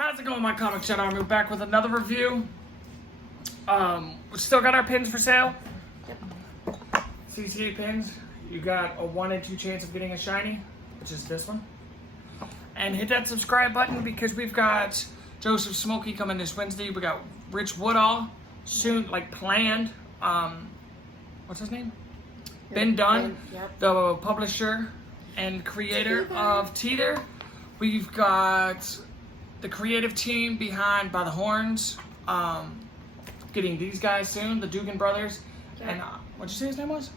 How's it going, my comic chat army? We're back with another review. We still got our pins for sale. Yep. CCA pins. You got a 1 in 2 chance of getting a shiny, which is this one. And hit that subscribe button because we've got Joseph Smokey coming this Wednesday. We got Rich Woodall soon, like planned. What's his name? Ben Dunn, Yep. the publisher and creator of Teeter. We've got the creative team behind By the Horns, getting these guys soon, the Dugan brothers. Yep. And what'd you say his name was?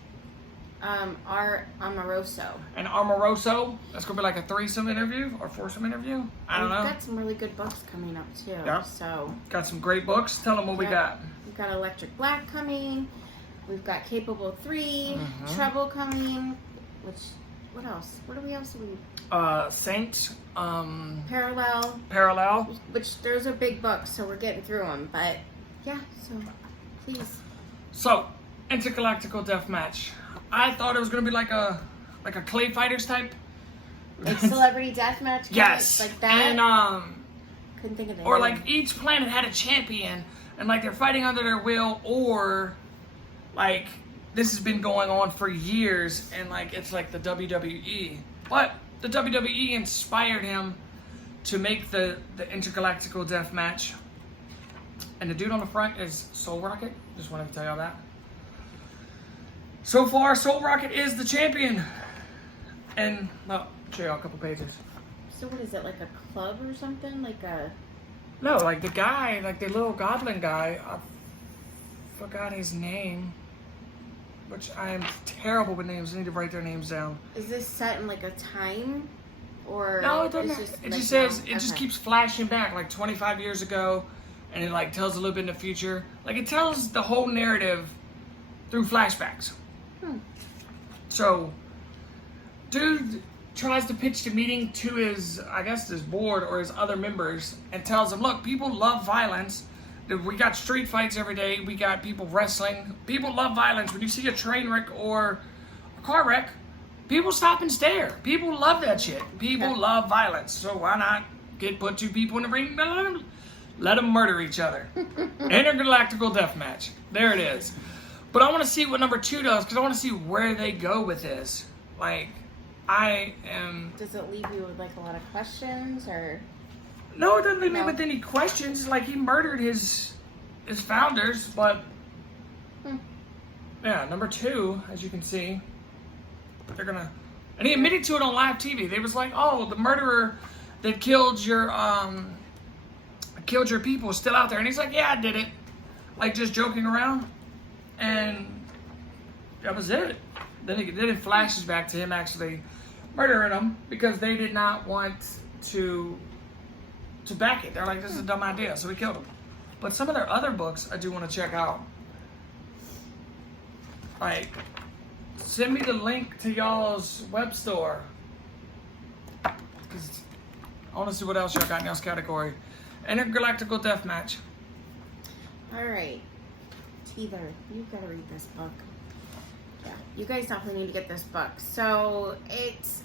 Amoroso. And Amoroso. That's gonna be like a threesome interview or foursome interview. I don't know. We've got some really good books coming up too. Yep. So Got some great books. Tell them what we got. We've got Electric Black coming. We've got Capable 3, Mhm. Trouble coming. What else? What do we else? Saints. Parallel. Which those are big books, so we're getting through them. But yeah, so please. So, intergalactical deathmatch. I thought it was gonna be like a clay fighters type. Like Celebrity Deathmatch. Yes. Like that. And couldn't think of it. or like each planet had a champion, and like they're fighting under their will, or like this has been going on for years, and like it's like the WWE. But the WWE inspired him to make the intergalactical deathmatch. And the dude on the front is Soul Rocket. Just wanted to tell y'all that. So far, Soul Rocket is the champion. And I'll show y'all a couple pages. So what is it, like a club or something? Like a... No, like the guy, like the little goblin guy. I forgot his name. Which I am terrible with names. I need to write their names down. Is this set in like a time? Or No, it doesn't. It just says, it just Okay. keeps flashing back like 25 years ago. And it like tells a little bit in the future. Like it tells the whole narrative through flashbacks. So, dude tries to pitch the meeting to his, I guess, his board or his other members and tells them, look, people love violence. We got street fights every day. We got people wrestling. People love violence. When you see a train wreck or a car wreck, people stop and stare. People love that shit. People love violence. So why not put two people in the ring and let them murder each other? Intergalactical deathmatch. There it is. But I want to see what number 2 does, because I want to see where they go with this. Like, I am... Does it leave you with like a lot of questions, or... No, it doesn't leave me No. with any questions. Like, he murdered his founders, but... Yeah, number 2, as you can see, they're gonna... And he admitted to it on live TV. They was like, oh, the murderer that killed your people is still out there. And he's like, yeah, I did it. Like, just joking around. And that was it. Then it flashes back to him actually murdering them because they did not want to back it. They're like, this is a dumb idea, so we killed him. But some of their other books I do want to check out. Like, send me the link to y'all's web store. Because I want to see what else y'all got in y'all's category. Intergalactical Deathmatch. Alright. Teeter, you've got to read this book. Yeah, you guys definitely need to get this book. So, it's...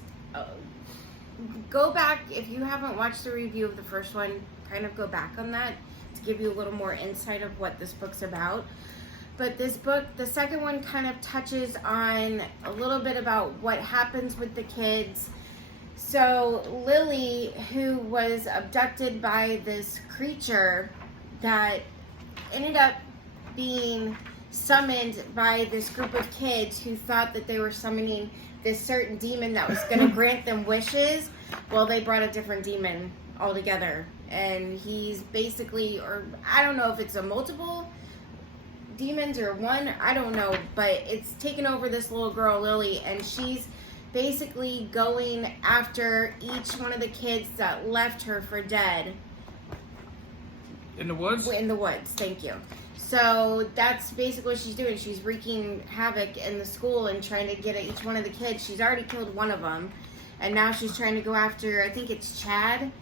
go back, if you haven't watched the review of the first one, kind of go back on that to give you a little more insight of what this book's about. But this book, the second one, kind of touches on a little bit about what happens with the kids. So Lily, who was abducted by this creature that ended up being summoned by this group of kids who thought that they were summoning this certain demon that was going to grant them wishes. Well, they brought a different demon altogether. And he's basically, or I don't know if it's a multiple demons or one, I don't know. But it's taken over this little girl, Lily, and she's basically going after each one of the kids that left her for dead. In the woods? In the woods, thank you. So that's basically what she's doing. She's wreaking havoc in the school and trying to get at each one of the kids. She's already killed one of them. And now she's trying to go after, I think it's Chad.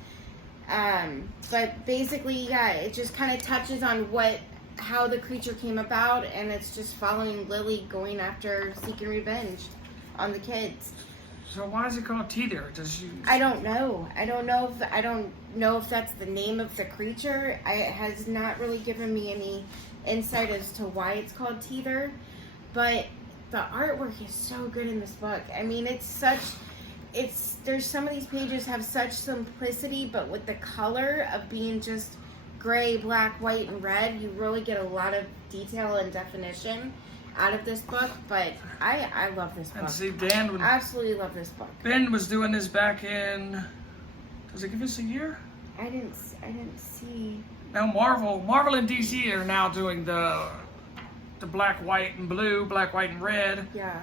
But basically, yeah, it just kind of touches on how the creature came about. And it's just following Lily going after, seeking revenge on the kids. So why is it called Teether? Does she? I don't know. I don't know if that's the name of the creature. It has not really given me any insight as to why it's called Teether. But the artwork is so good in this book. I mean, there's some of these pages have such simplicity, but with the color of being just gray, black, white, and red, you really get a lot of detail and definition out of this book. But I love this book. And see, absolutely love this book. Ben was doing this back in. Does it give us a year? I didn't see. Now Marvel and DC are now doing the black, white, and blue, black, white, and red. Yeah.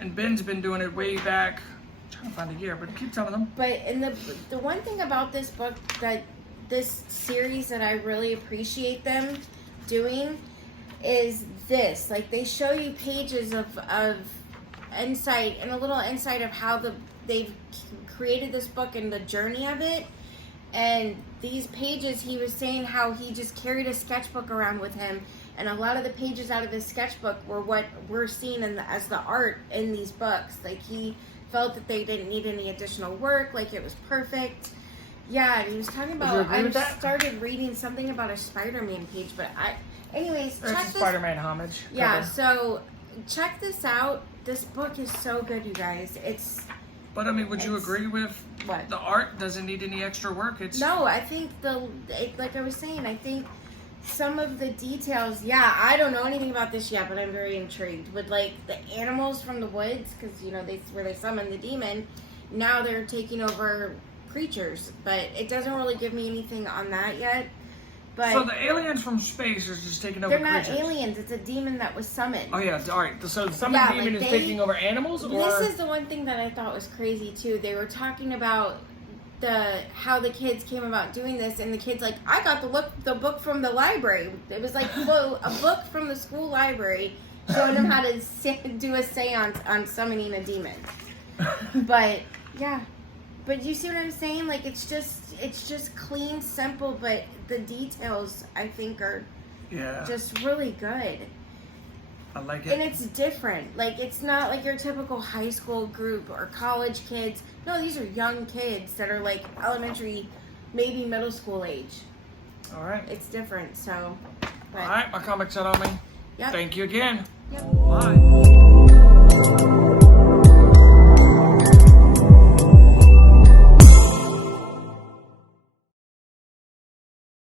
And Ben's been doing it way back. I'm trying to find a year, but keep telling them. But the one thing about this book, that this series, that I really appreciate them doing is this. Like, they show you pages of insight and a little insight of how they've created this book and the journey of it. And these pages, he was saying how he just carried a sketchbook around with him, and a lot of the pages out of his sketchbook were what we're seeing as the art in these books. Like, he felt that they didn't need any additional work, like it was perfect. Yeah, and he was talking about, I started reading something about a Spider-Man page, but anyways, check That's a Spider-Man homage. Yeah, so check this out. This book is so good, you guys. But I mean, would you agree with what? The art doesn't need any extra work? No, I think like I was saying, I think some of the details, I don't know anything about this yet, but I'm very intrigued with, like, the animals from the woods, because, you know, where they summon the demon, now they're taking over creatures, but it doesn't really give me anything on that yet. But so the aliens from space are just taking over creatures? They're not aliens, it's a demon that was summoned. Oh yeah, alright, so the summoned demon is taking over animals? Or? This is the one thing that I thought was crazy too. They were talking about how the kids came about doing this, and the kids like, I got the book from the library. It was like a book from the school library showing them how to do a seance on summoning a demon. But yeah, but you see what I'm saying? Like, it's just clean, simple, but the details, I think, are just really good. I like it. And it's different. Like, it's not like your typical high school group or college kids. No, these are young kids that are like elementary, maybe middle school age. All right. It's different, so. All right, my comic set on me. Yep. Thank you again. Yep. Bye.